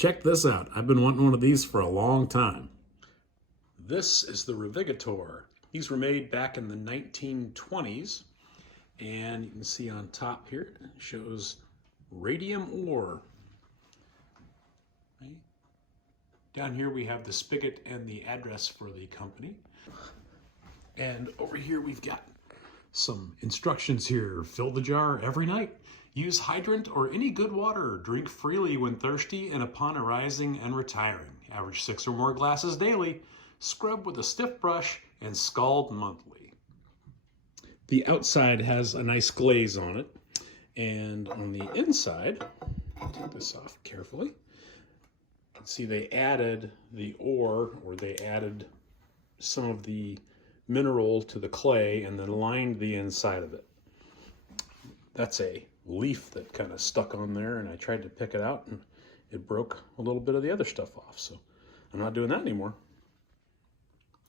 Check this out. I've been wanting one of these for a long time. This is the Revigator. These were made back in the 1920s. And you can see on top here, it shows radium ore. Right? Down here we have the spigot and the address for the company. And over here we've got some instructions here. Fill the jar every night. Use hydrant or any good water. Drink freely when thirsty and upon arising and retiring. Average 6 or more glasses daily. Scrub with a stiff brush and scald monthly. The outside has a nice glaze on it. And on the inside, I'll take this off carefully. You can see they added the ore, or they added some of the mineral to the clay and then lined the inside of it. That's a leaf that kind of stuck on there, and I tried to pick it out and it broke a little bit of the other stuff off, so I'm not doing that anymore.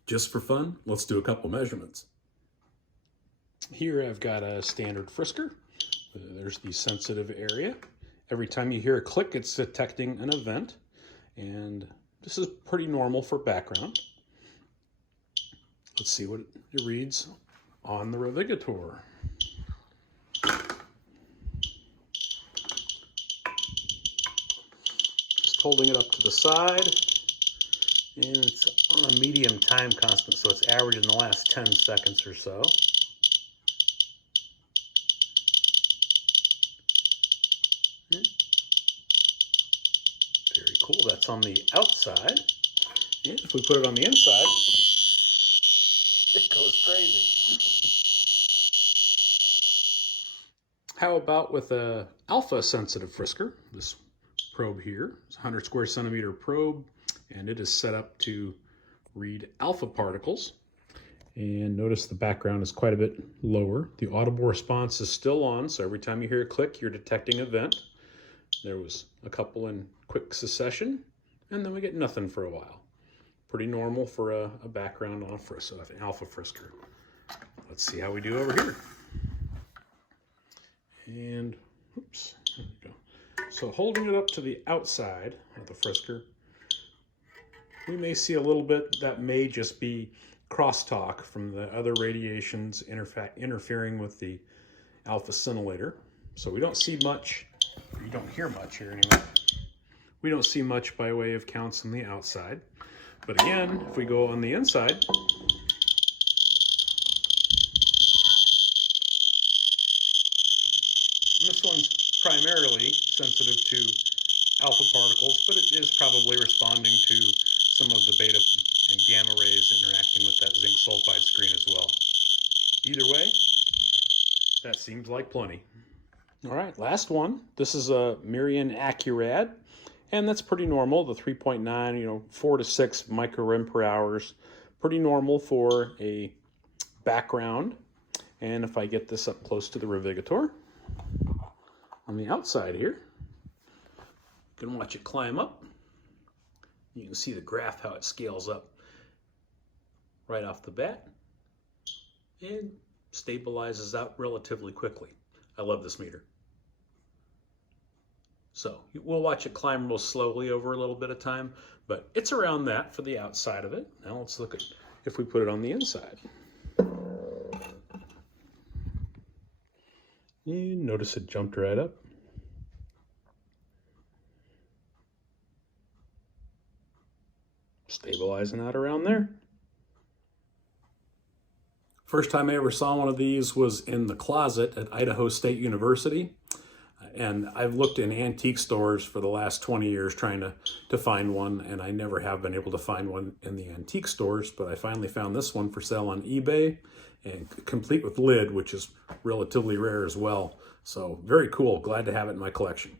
Just for fun, let's do a couple measurements. Here I've got a standard frisker. There's the sensitive area. Every time you hear a click, it's detecting an event, and this is pretty normal for background. Let's see what it reads on the Revigator. Holding it up to the side, and it's on a medium time constant, so it's average in the last 10 seconds or so. Very cool. That's on the outside. And if we put it on the inside, it goes crazy. How about with a alpha sensitive frisker? This probe here. It's a 100 square centimeter probe, and it is set up to read alpha particles. And notice the background is quite a bit lower. The audible response is still on, so every time you hear a click, you're detecting an event. There was a couple in quick succession, and then we get nothing for a while. Pretty normal for a background on an alpha frisker. Let's see how we do over here. And, oops, there we go. So holding it up to the outside of the frisker, we may see a little bit that may just be crosstalk from the other radiations interfering with the alpha scintillator. So we don't see much, or you don't hear much here anyway. We don't see much by way of counts on the outside. But again, if we go on the inside, this one's primarily sensitive to alpha particles, but it is probably responding to some of the beta and gamma rays interacting with that zinc sulfide screen as well. Either way, that seems like plenty. All right, last one. This is a Mirian Accurad, and that's pretty normal. The 3.9, 4 to 6 microrem per hours, pretty normal for a background. And if I get this up close to the Revigator, on the outside here, you can watch it climb up. You can see the graph, how it scales up right off the bat and stabilizes out relatively quickly. I love this meter. So we'll watch it climb real slowly over a little bit of time, but it's around that for the outside of it. Now let's look at if we put it on the inside. You notice it jumped right up. Stabilizing out around there. First time I ever saw one of these was in the closet at Idaho State University. And I've looked in antique stores for the last 20 years trying to find one, and I never have been able to find one in the antique stores, but I finally found this one for sale on eBay, and complete with lid, which is relatively rare as well. So very cool. Glad to have it in my collection.